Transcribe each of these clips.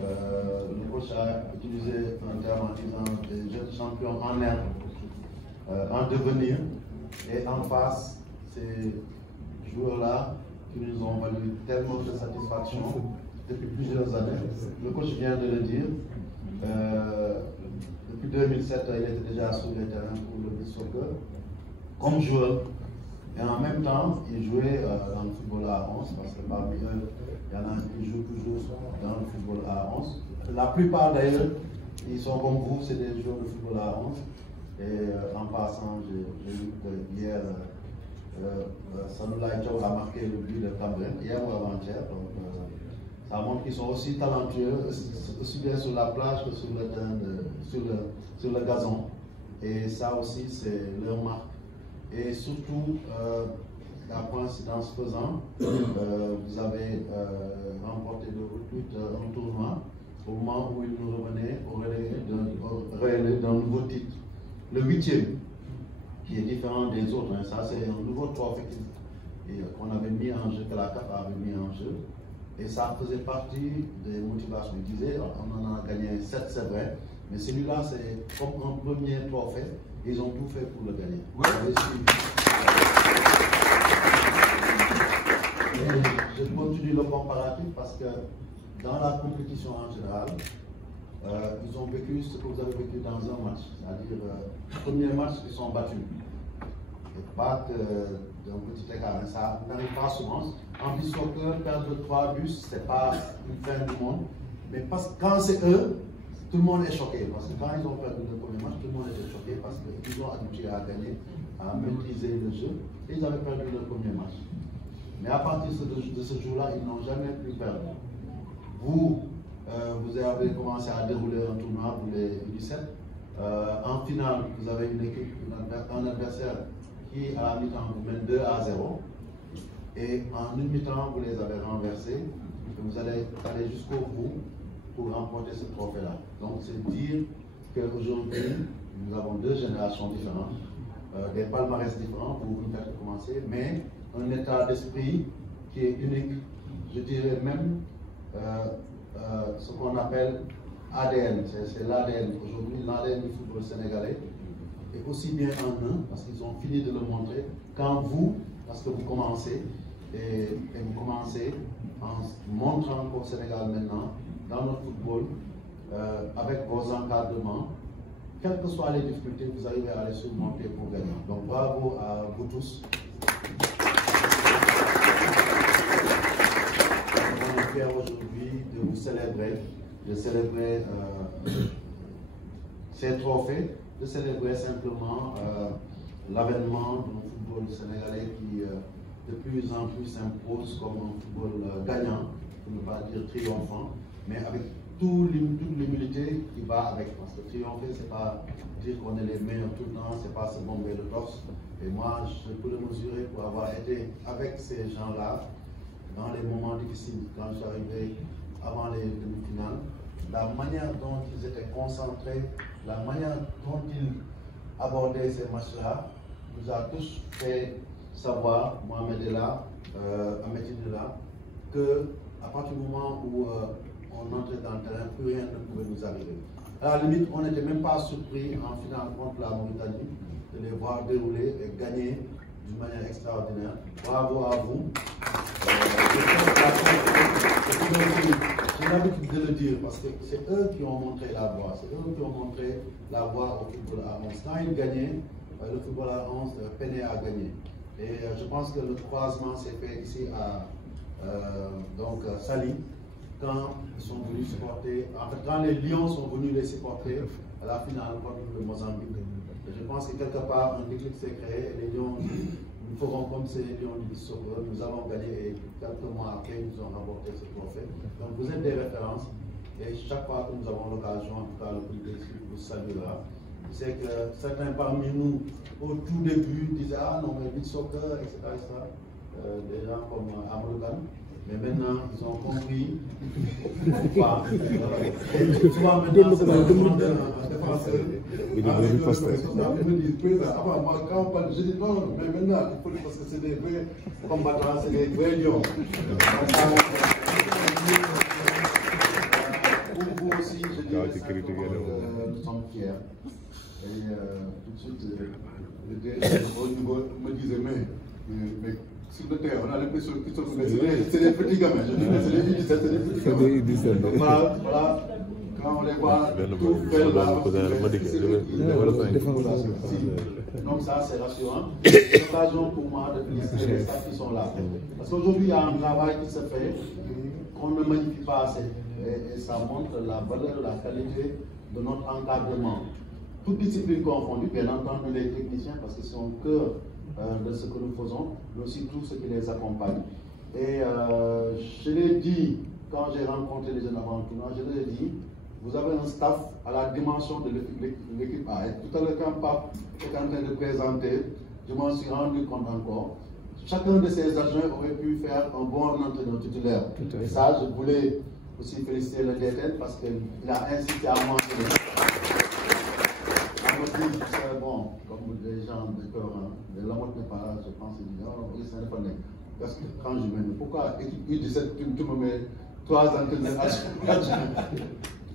le coach a utilisé un terme en disant des jeunes champions en herbe, en devenir, et en face, ces joueurs-là qui nous ont valu tellement de satisfaction depuis plusieurs années. Le coach vient de le dire. Depuis 2007, il était déjà sur le terrain pour le beach soccer comme joueur. Et en même temps, il jouait dans le football à 11, parce que parmi eux, il y en a qui jouent toujours dans le football à 11. La plupart d'ailleurs, ils sont comme vous, c'est des joueurs de football à 11. Et en passant, j'ai vu que hier, Sanoula Diaw a marqué le but de Cambren, hier ou avant-hier. Donc, ça montre qu'ils sont aussi talentueux, aussi bien sur la plage que sur le terrain, sur le gazon. Et ça aussi, c'est leur marque. Et surtout, la coïncidence faisant, vous avez remporté un tournoi au moment où ils nous revenaient au relais d'un nouveau titre, le 8e, qui est différent des autres. Hein. Ça, c'est un nouveau trophée qu'on avait mis en jeu, que la CAF avait mis en jeu. Et ça faisait partie des motivations. Il disait, on en a gagné 7, c'est vrai, mais celui-là, c'est comme un premier trophée. Ils ont tout fait pour le gagner. Ouais. Je continue le comparatif parce que dans la compétition en général, ils ont vécu ce que vous avez vécu dans un match. C'est-à-dire, le premier match, ils sont battus. Et pas d'un petit écart. Ça n'arrive pas souvent. En beach soccer, perdre 3 buts, ce n'est pas une fin du monde. Mais parce que quand c'est eux, tout le monde est choqué. Parce que quand ils ont perdu le premier match, tout le monde était choqué parce qu'ils ont habitué à gagner, à maîtriser le jeu. Et ils avaient perdu le premier match. Mais à partir de ce jour-là, ils n'ont jamais pu perdre. Vous avez commencé à dérouler un tournoi pour les U17. En finale, vous avez une équipe, un adversaire qui, à la mi-temps, vous mène 2-0. Et en une mi-temps, vous les avez renversés. Et vous allez aller jusqu'au bout pour remporter ce trophée-là. Donc, c'est dire qu'aujourd'hui, nous avons 2 générations différentes, des palmarès différents pour vous faire commencer, mais un état d'esprit qui est unique. Je dirais même ce qu'on appelle ADN, c'est l'ADN. Aujourd'hui, l'ADN du football sénégalais est aussi bien en eux, parce qu'ils ont fini de le montrer, quand vous, parce que vous commencez, et vous commencez en montrant qu'au Sénégal maintenant, dans notre football, avec vos encadrements, quelles que soient les difficultés, vous arrivez à les surmonter pour gagner. Donc bravo à vous tous. On est fiers aujourd'hui de vous célébrer, de célébrer ces trophées, de célébrer simplement l'avènement d'un football sénégalais qui de plus en plus s'impose comme un football gagnant, pour ne pas dire triomphant, mais avec toute l'humilité qui va avec. Parce que triompher, c'est pas dire qu'on est les meilleurs tout le temps, c'est pas se bomber le torse. Et moi, je peux le mesurer pour avoir été avec ces gens-là dans les moments difficiles, quand je suis arrivé avant les demi-finales. La manière dont ils étaient concentrés, la manière dont ils abordaient ces matchs-là, nous a tous fait savoir, Mohamed est là, Ahmed est là, que à partir du moment où on entrait dans le terrain, plus rien ne pouvait nous arriver. À la limite, on n'était même pas surpris en finale contre la Mauritanie de les voir dérouler et gagner d'une manière extraordinaire. Bravo à vous. J'ai l'habitude de le dire parce que c'est eux qui ont montré la voie. C'est eux qui ont montré la voie au football à 11. Quand ils gagnaient, le football à 11 peinait à gagner. Et je pense que le croisement s'est fait ici à Saly, quand ils sont venus supporter, en fait quand les Lions sont venus les supporter à la finale contre le Mozambique. Et je pense que quelque part un déclic s'est créé et les Lions, nous ferons comme ces Lions du soccer, nous allons gagner et quelques mois après nous avons remporté ce trophée. Donc vous êtes des références et chaque fois que nous avons l'occasion, en tout cas le public vous saluera. C'est que certains parmi nous, au tout début, disaient ah non mais beach soccer, etc. Des gens comme Amadou Kane. Mais maintenant, ils ont compris pourquoi. Souvent, maintenant, c'est un défenseur. Ils me disent, président, avant, moi, quand on parle, je dis non, mais maintenant, il faut parce que c'est des vrais combattants, c'est des vrais lions. aussi, je dirais simplement que nous sommes fiers. Et tout de suite, le directeur au niveau me disait, mais sur le terrain, on a l'impression que c'est des petits gamins. Je disais, c'est des 17, c'est des petits gamins. Donc voilà, quand on les voit tout faire là, donc ça c'est rassurant. C'est l'occasion pour moi de féliciter les staff qui sont là. Parce qu'aujourd'hui, il y a un travail qui se fait qu'on ne magnifie pas assez. Et ça montre la valeur, la qualité de notre encadrement. Toutes disciplines confondues, bien entendu les techniciens, parce que c'est au cœur de ce que nous faisons, mais aussi tout ce qui les accompagne. Et je l'ai dit quand j'ai rencontré les jeunes avant tout, je leur ai dit, vous avez un staff à la dimension de l'équipe A. Et tout à l'heure, quand Pape est en train de présenter, je m'en suis rendu compte encore. Chacun de ces adjoints aurait pu faire un bon entraîneur titulaire. Et ça, je voulais aussi féliciter le DTN parce qu'il a incité à mentionner. Bon, comme les gens de cœur, la moitié n'est pas là, je pense qu'ils disent, oh, c'est un peu. Parce que quand je me dis, pourquoi équipe U17, tu me mets 3 entraîneurs adjoints?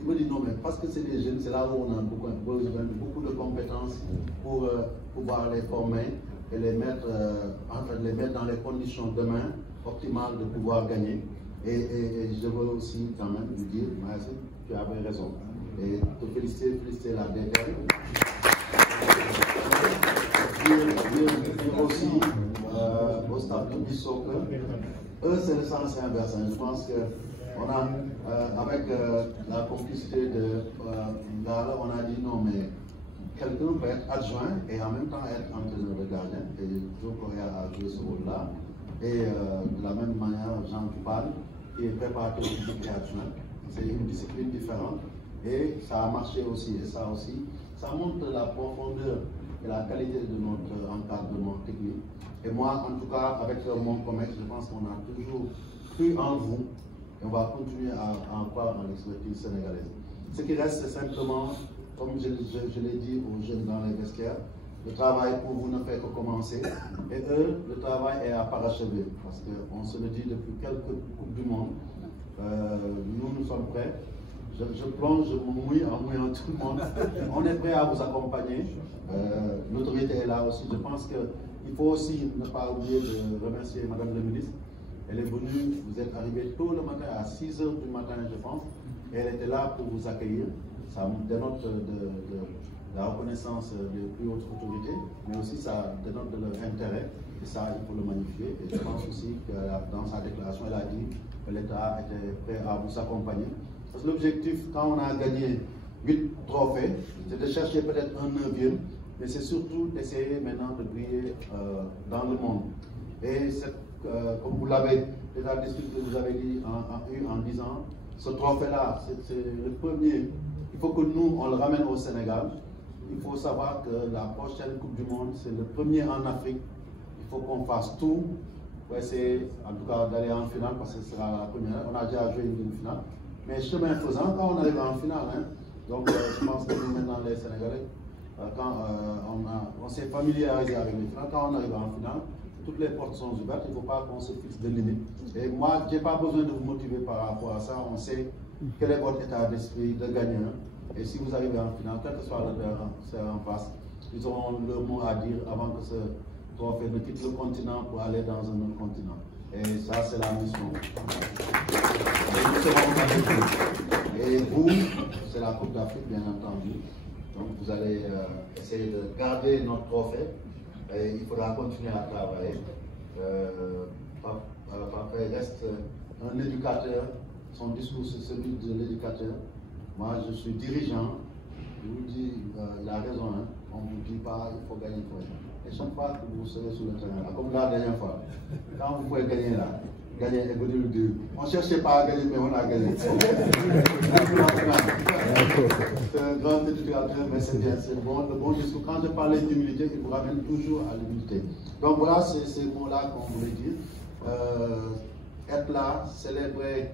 Il me dit non, mais parce que c'est des jeunes, c'est là où on a beaucoup de compétences pour pouvoir les former et les mettre, dans les conditions demain optimales de pouvoir gagner. Et je veux aussi quand même lui dire, merci, tu avais raison. Et te féliciter la DTN. Dire aussi au staff du soccer, eux c'est le sens inverse. Je pense que on a, avec la complicité de Ngala, on a dit non, mais quelqu'un peut être adjoint et en même temps être entraîneur de gardien. Et Joe Correa a joué ce rôle-là. Et de la même manière, Jean Dupal, qui est préparateur physique et adjoint. C'est une discipline différente. Et ça a marché aussi. Et ça aussi, ça montre la profondeur et la qualité de notre encadrement technique. Et moi, en tout cas, avec mon COMEX, je pense qu'on a toujours cru en vous. Et on va continuer à croire dans l'expertise sénégalaise. Ce qui reste, c'est simplement, comme je l'ai dit aux jeunes dans les vestiaires, le travail pour vous ne fait que commencer. Et eux, le travail est à parachever. Parce qu'on se le dit depuis quelques Coupes du Monde. Nous sommes prêts. Je plonge, je me mouille en mouillant tout le monde. On est prêt à vous accompagner. L'autorité est là aussi. Je pense qu'il faut aussi ne pas oublier de remercier Madame la ministre. Elle est venue, vous êtes arrivé tôt le matin, à 6 h du matin, je pense. Et elle était là pour vous accueillir. Ça dénote de la reconnaissance des plus hautes autorités, mais aussi ça dénote de leur intérêt. Et ça, il faut le magnifier. Et je pense aussi que dans sa déclaration, elle a dit que l'État était prêt à vous accompagner. Parce que l'objectif, quand on a gagné 8 trophées, c'est de chercher peut-être un 9e, mais c'est surtout d'essayer maintenant de briller dans le monde. Et comme vous l'avez, l'état d'esprit que vous avez dit en disant, ce trophée-là, c'est le premier. Il faut que nous, on le ramène au Sénégal. Il faut savoir que la prochaine Coupe du Monde, c'est le premier en Afrique. Il faut qu'on fasse tout pour essayer, en tout cas, d'aller en finale, parce que ce sera la première. On a déjà joué une demi-finale. Mais chemin faisant, quand on arrive en finale, donc je pense que nous, maintenant, les Sénégalais, quand on s'est familiarisé avec les finales, quand on arrive en finale, toutes les portes sont ouvertes, il ne faut pas qu'on se fixe de limite. Et moi, je n'ai pas besoin de vous motiver par rapport à ça. On sait quel est votre état d'esprit de gagnant. Et si vous arrivez en finale, quel que soit le terrain, c'est en face, ils auront leur mot à dire avant que ce trophée ne quitte le continent pour aller dans un autre continent. Et ça, c'est la mission. Et vous, c'est la Coupe d'Afrique, bien entendu. Donc, vous allez essayer de garder notre trophée. Et il faudra continuer à travailler. Papa reste un éducateur. Son discours, c'est celui de l'éducateur. Moi, je suis dirigeant. Je vous dis, il a raison. On ne vous dit pas il faut gagner. Et chaque fois que vous serez sur le terrain, comme la dernière fois, quand vous pouvez gagner là, gagner et vous dire, on ne cherchait pas à gagner, mais on a gagné. C'est un grand éducateur, mais c'est bien, c'est bon, le bon discours. Quand je parlais d'humilité, il vous ramène toujours à l'humilité. Donc voilà, c'est ces mots-là qu'on voulait dire. Être là, célébrer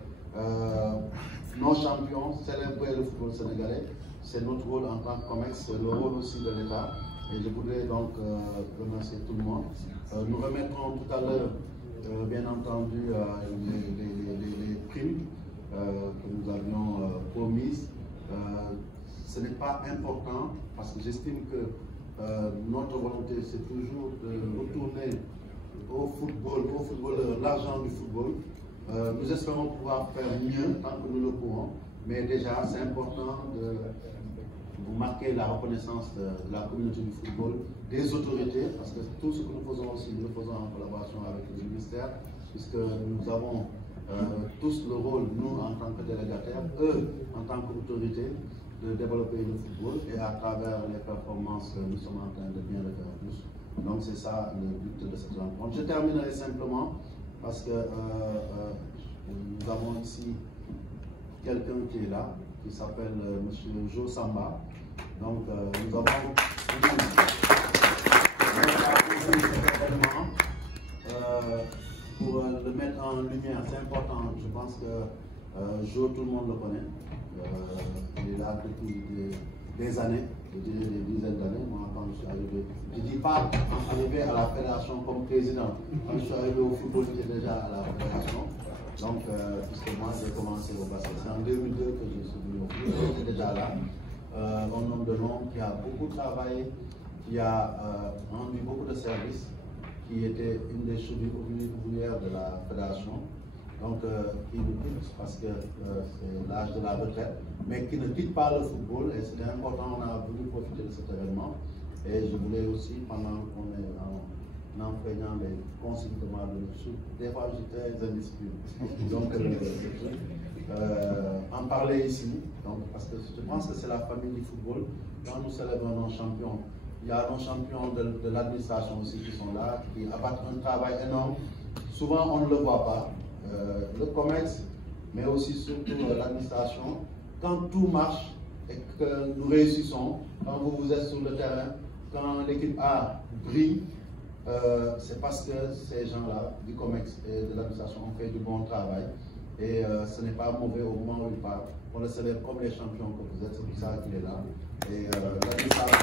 nos champions, célébrer le football sénégalais, c'est notre rôle en tant que COMEX, c'est le rôle aussi de l'État. Et je voudrais donc remercier tout le monde. Nous remettrons tout à l'heure, bien entendu, les primes que nous avions promises. ce n'est pas important parce que j'estime que notre volonté, c'est toujours de retourner au football, l'argent du football. Nous espérons pouvoir faire mieux tant que nous le pourrons, mais déjà c'est important de vous marquer la reconnaissance de la communauté du football, des autorités, parce que tout ce que nous faisons aussi, nous le faisons en collaboration avec le ministère, puisque nous avons tous le rôle, nous en tant que délégataires, eux en tant qu'autorités, de développer le football, et à travers les performances, nous sommes en train de bien le faire tous. Donc c'est ça le but de cette rencontre. Je terminerai simplement parce que nous avons ici quelqu'un qui est là, qui s'appelle M. Jo Samba. Donc nous avons pour le mettre en lumière, c'est important. Je pense que Jo, tout le monde le connaît. Il est là depuis des années, je dirais des dizaines d'années. Moi, quand je suis arrivé, je ne dis pas arrivé à la fédération comme président. Quand je suis arrivé au football, j'étais déjà à la fédération. Donc, puisque moi, j'ai commencé au basket. C'est en 2002 que je suis venu au football. J'étais déjà là. Un homme de l'homme qui a beaucoup travaillé, qui a rendu beaucoup de services, qui était une des ouvrières de la fédération. Donc, qui nous quitte parce que c'est l'âge de la retraite, mais qui ne quitte pas le football, et c'était important, on a voulu profiter de cet événement. Et je voulais aussi, pendant qu'on est en enfreignant les consignes de ma des fois j'étais indiscipliné. Donc, en parler ici, donc, parce que je pense que c'est la famille du football. Quand nous célébrons nos champions, il y a nos champions de l'administration aussi qui sont là, qui abattent un travail énorme. Souvent, on ne le voit pas. Le commerce, mais aussi surtout l'administration, quand tout marche et que nous réussissons, quand vous êtes sur le terrain, quand l'équipe A brille, c'est parce que ces gens-là, du commerce et de l'administration, ont fait du bon travail. Et ce n'est pas mauvais au moment où ils partent. On le célèbre comme les champions que vous êtes, c'est pour ça qu'il est là. Et l'administration...